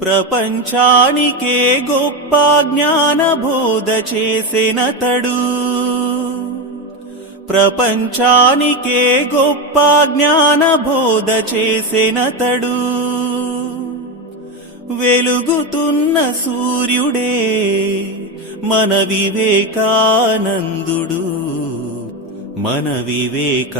ప్రపంచానికే గొప్ప జ్ఞాన బోధ చేసినతడు ప్రపంచానికే గొప్ప జ్ఞాన బోధ చేసినతడు వెలుగుతున్న సూర్యుడే మన వివేకానందుడు. మన వివేకానందుడు.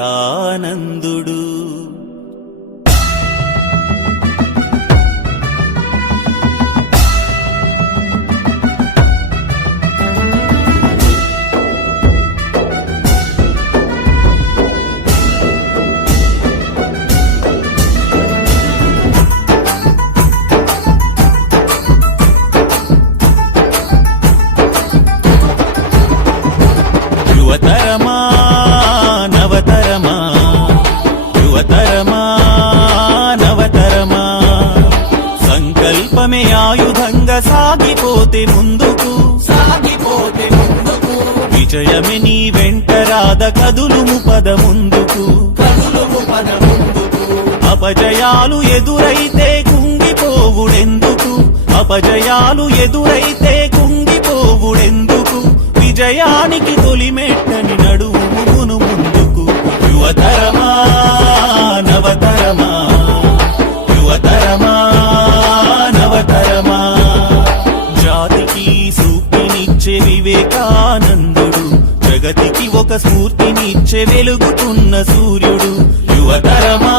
అపజయాలు ఎదురైతే కుంగిపోవుడెందుకు? అపజయాలు ఎదురైతే కుంగిపోవుడెందుకు? విజయానికి తొలిమెట్టని నడువును ముందుకు. యువతరమా నవతరమా? యువతరమా నవతరమా? జాతికి సూక్తినిచ్చే వివేకానందుడు. జగతికి ఒక స్ఫూర్తినిచ్చే వెలుగుతున్న సూర్యుడు. యువతరమా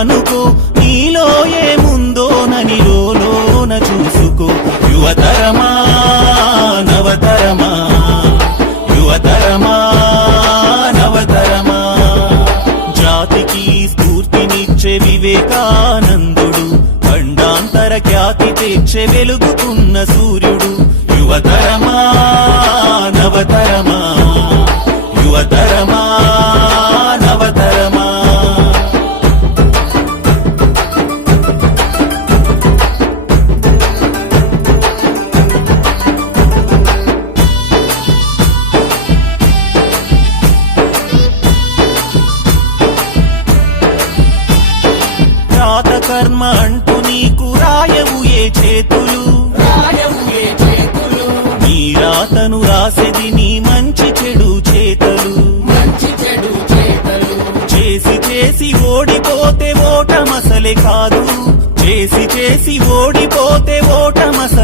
ఆలోచన నీలో ఏముందో నని లోన చూసుకో. యువతరమా నవతరమా? యువతరమా నవతరమా? జాతికి స్ఫూర్తినిచ్చే వివేకానందుడు ఖండాంతర ఖ్యాతి తెచ్చే వెలుగుతున్న సూర్యుడు. యువతరమా నవతరమా?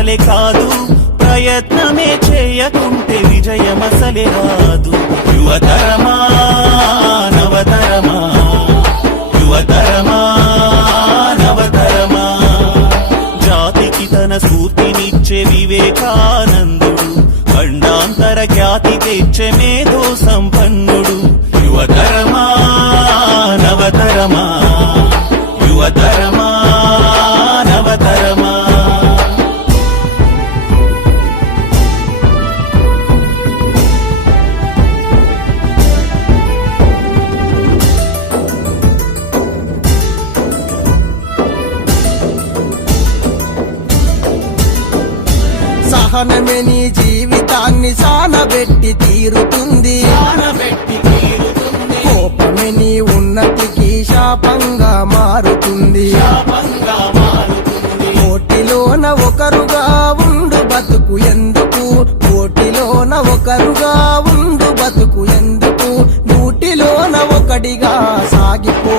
అసలే కాదు. ప్రయత్నమే చేయకుంటే విజయమసలే రాదు యువతరమా నవతరమా? యువతరమా నవతరమా? జాతికి తన స్ఫూర్తినిచ్చే వివేకానందుడు ఖండాంతర ఖ్యాతి తెచ్చే మేధో సంపన్నుడు. యువతరమా నవతరమా? సహనమే నీ జీవితాన్ని సానబెట్టి తీరుతుంది. కోపమే నీ ఉన్నతికి శాపంగా మారుతుంది. కోటిలోన ఒకరుగా ఉండు బతుకు ఎందుకు? కోటిలోన ఒకరుగా ఉండు బతుకు ఎందుకు? నూటిలోన ఒకటిగా సాగిపో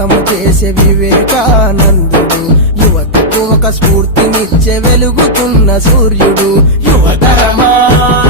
జాగృతము చేసే వివేకానందుడు. యువతకు ఒక స్ఫూర్తినిచ్చే వెలుగుతున్న సూర్యుడు. యువతరమా?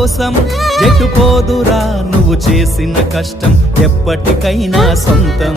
కోసం. ఎటు పోదురా నువ్వు చేసిన కష్టం ఎప్పటికైనా సొంతం.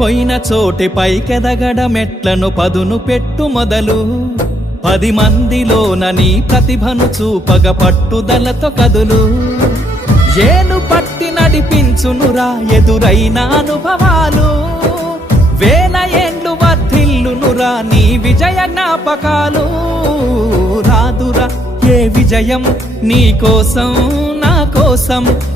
పోయిన చోటి పైకెదగడమెట్లను పదును పెట్టు మొదలు. పది మందిలోన నీ ప్రతిభను చూపగ పట్టుదలతో కదులు. ఏను పట్టి నడిపించునురా ఎదురైన అనుభవాలు. వేల ఏండ్లు వర్ధిల్లునురా నీ విజయ జ్ఞాపకాలు. రాదురా ఏ విజయం నీ కోసం నా కోసం?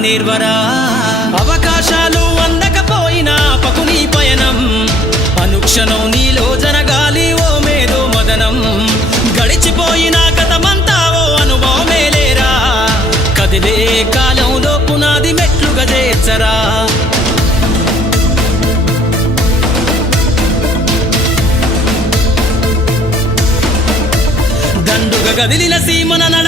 నిర్వరా అవకాశాలు అందకపోయినా పకుని పయనం. అనుక్షణం నీలో జనగాలి ఓ మేధో మదనం. గడిచిపోయిన కథమంతా ఓ అనుభవమే లేరా. కదిలే కాలంలో పునాది మెట్లు చేర్చరా. దండుగ గదిలిన సీమన నడ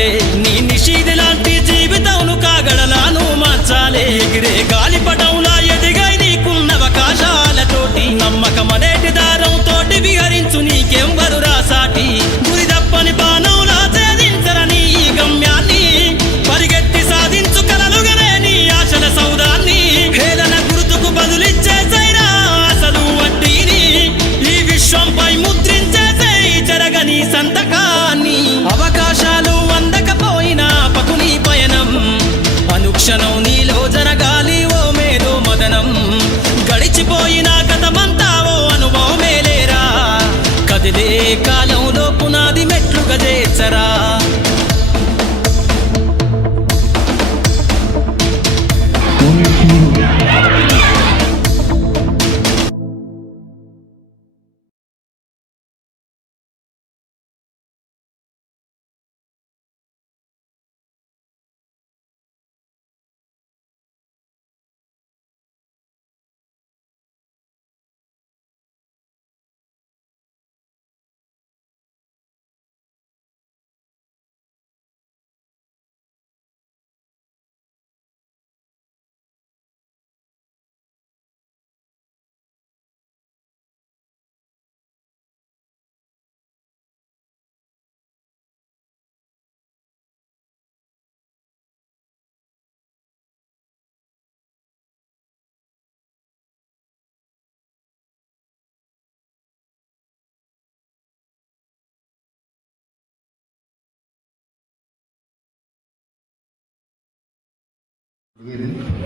మార్చాలే నీ నిషీది లాంటి జీవితంను కాగడలాను మార్చాలే. ఎగిరే గాలిపటం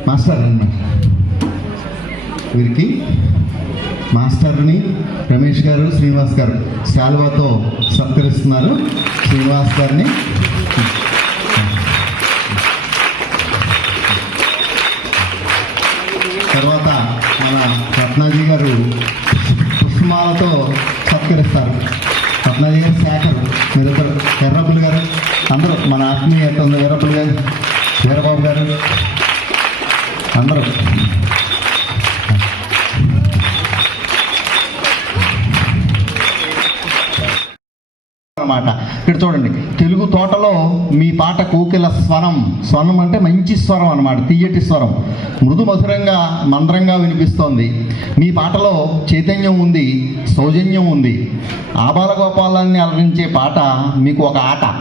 మాస్టర్ అనమాట వీరికి మాస్టర్ని రమేష్ గారు శ్రీనివాస్ గారు శాలువాతో సత్కరిస్తున్నారు శ్రీనివాస్ గారిని తర్వాత మన రత్నాజీ గారు పుష్పమాలతో సత్కరిస్తారు. రత్నాజీ గారు శేఖర్ మీరిద్దరు ఎర్రబుల్ గారు అందరూ మన ఆత్మీయత ఉంది వీరబ్బులు గారు వీరబాబు గారు ఇక్కడ చూడండి. తెలుగు తోటలో మీ పాట కోకిల స్వరం. స్వరం అంటే మంచి స్వరం అన్నమాట తీయటి స్వరం. మృదు మధురంగా మంద్రంగా వినిపిస్తోంది. మీ పాటలో చైతన్యం ఉంది సౌజన్యం ఉంది. ఆబాల గోపాలాన్ని అలరించే పాట మీకు ఒక ఆట.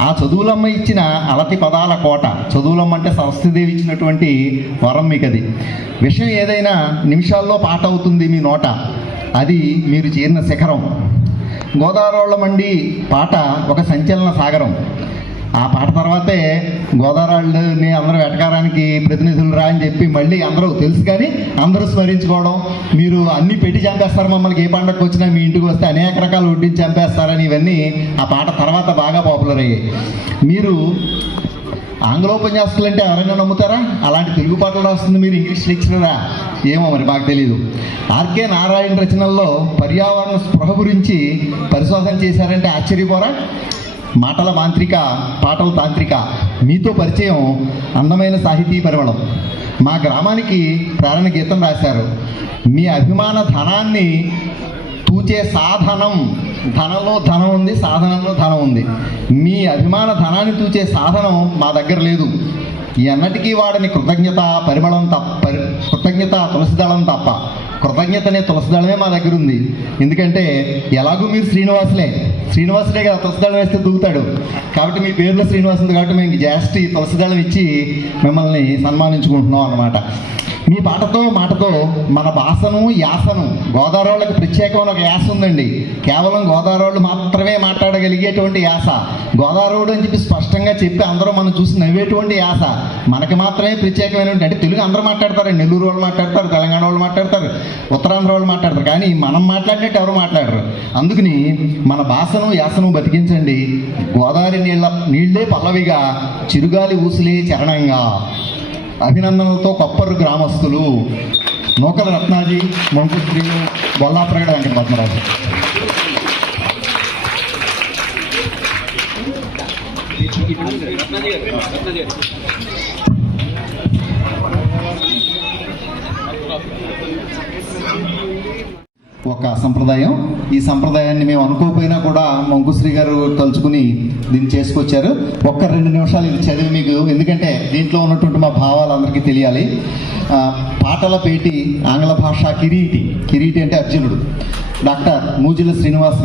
ఆ చదువులమ్మ ఇచ్చిన అలతి పదాల కోట. చదువులమ్మ అంటే సరస్వతిదేవి ఇచ్చినటువంటి వరం మీకు అది విషయం ఏదైనా నిమిషాల్లో పాట అవుతుంది మీ నోట. అది మీరు చేరిన శిఖరం. గోదావరిలో మండి పాట ఒక సంచలన సాగరం. ఆ పాట తర్వాతే గోదావరిని అందరూ వెటకారానికి ప్రతినిధులు రా అని చెప్పి మళ్ళీ అందరూ తెలుసు కానీ అందరూ స్మరించుకోవడం మీరు అన్ని పెట్టి చంపేస్తారు మమ్మల్ని ఏ పండగకి వచ్చినా మీ ఇంటికి వస్తే అనేక రకాలు వడ్డించి చంపేస్తారని ఇవన్నీ ఆ పాట తర్వాత బాగా పాపులర్ అయ్యాయి. మీరు ఆంగ్లోపన్యాసకులు అంటే ఎవరైనా నమ్ముతారా? అలాంటి తెలుగు పాటలు రాస్తుంది మీరు ఇంగ్లీష్ లెక్చరరా ఏమో మరి మాకు తెలియదు ఆర్కే నారాయణ రచనల్లో పర్యావరణ స్పృహ గురించి పరిశోధన చేశారంటే ఆశ్చర్యపోరా? మాటల మాంత్రిక పాటల తాంత్రిక మీతో పరిచయం అందమైన సాహితీ పరిమళం. మా గ్రామానికి ప్రేరణ గీతం రాశారు. మీ అభిమాన ధనాన్ని తూచే సాధనం ధనంలో ధనం ఉంది సాధనంలో ధనం ఉంది. మీ అభిమాన ధనాన్ని తూచే సాధనం మా దగ్గర లేదు. ఎన్నటికీ వాడని కృతజ్ఞత పరిమళం తప్ప పరి- కృతజ్ఞత తులసిదళం తప్ప కృతజ్ఞత అనే తులసిదళమే మా దగ్గర ఉంది. ఎందుకంటే ఎలాగూ మీరు శ్రీనివాసులే. శ్రీనివాసులే కదా తులసిదళం వేస్తే దూకుతాడు. కాబట్టి మీ పేరులో శ్రీనివాస్ ఉంది కాబట్టి మేము జాస్తి తులసిదళం ఇచ్చి మిమ్మల్ని సన్మానించుకుంటున్నాం అన్నమాట. ఈ పాటతో మాటతో మన భాషను యాసను గోదావరి ప్రత్యేకమైన ఒక యాస ఉందండి. కేవలం గోదావరి వాళ్ళు మాత్రమే మాట్లాడగలిగేటువంటి యాస. గోదావరి అని చెప్పి స్పష్టంగా చెప్పి అందరూ మనం చూసి నవ్వేటువంటి యాస. మనకి మాత్రమే ప్రత్యేకమైనటువంటి అంటే తెలుగు అందరూ మాట్లాడతారు నెల్లూరు వాళ్ళు మాట్లాడతారు తెలంగాణ వాళ్ళు మాట్లాడతారు ఉత్తరాంధ్ర వాళ్ళు మాట్లాడతారు కానీ మనం మాట్లాడినట్టు ఎవరు మాట్లాడరు. అందుకని మన భాషను యాసను బతికించండి. గోదావరి నీళ్ళ నీళ్ళే పల్లవిగా చిరుగాలి ఊసులే చరణంగా. అభినందనలతో కొప్పరు గ్రామస్తులు నూకల రత్నాజీ మంకుశ్రీలు బొల్లాప్రగడ వెంకట పద్మరాజు ఒక సంప్రదాయం. ఈ సంప్రదాయాన్ని మేము అనుకోకపోయినా కూడా మంకుశ్రీ గారు తలుచుకుని దీన్ని చేసుకొచ్చారు. ఒక్క రెండు నిమిషాలు ఇది చదివి మీకు ఎందుకంటే దీంట్లో ఉన్నటువంటి మా భావాలు అందరికీ తెలియాలి. పాటల పేటి ఆంగ్ల భాష కిరీటి. కిరీటి అంటే అర్జునుడు. డాక్టర్ మూజిల శ్రీనివాస్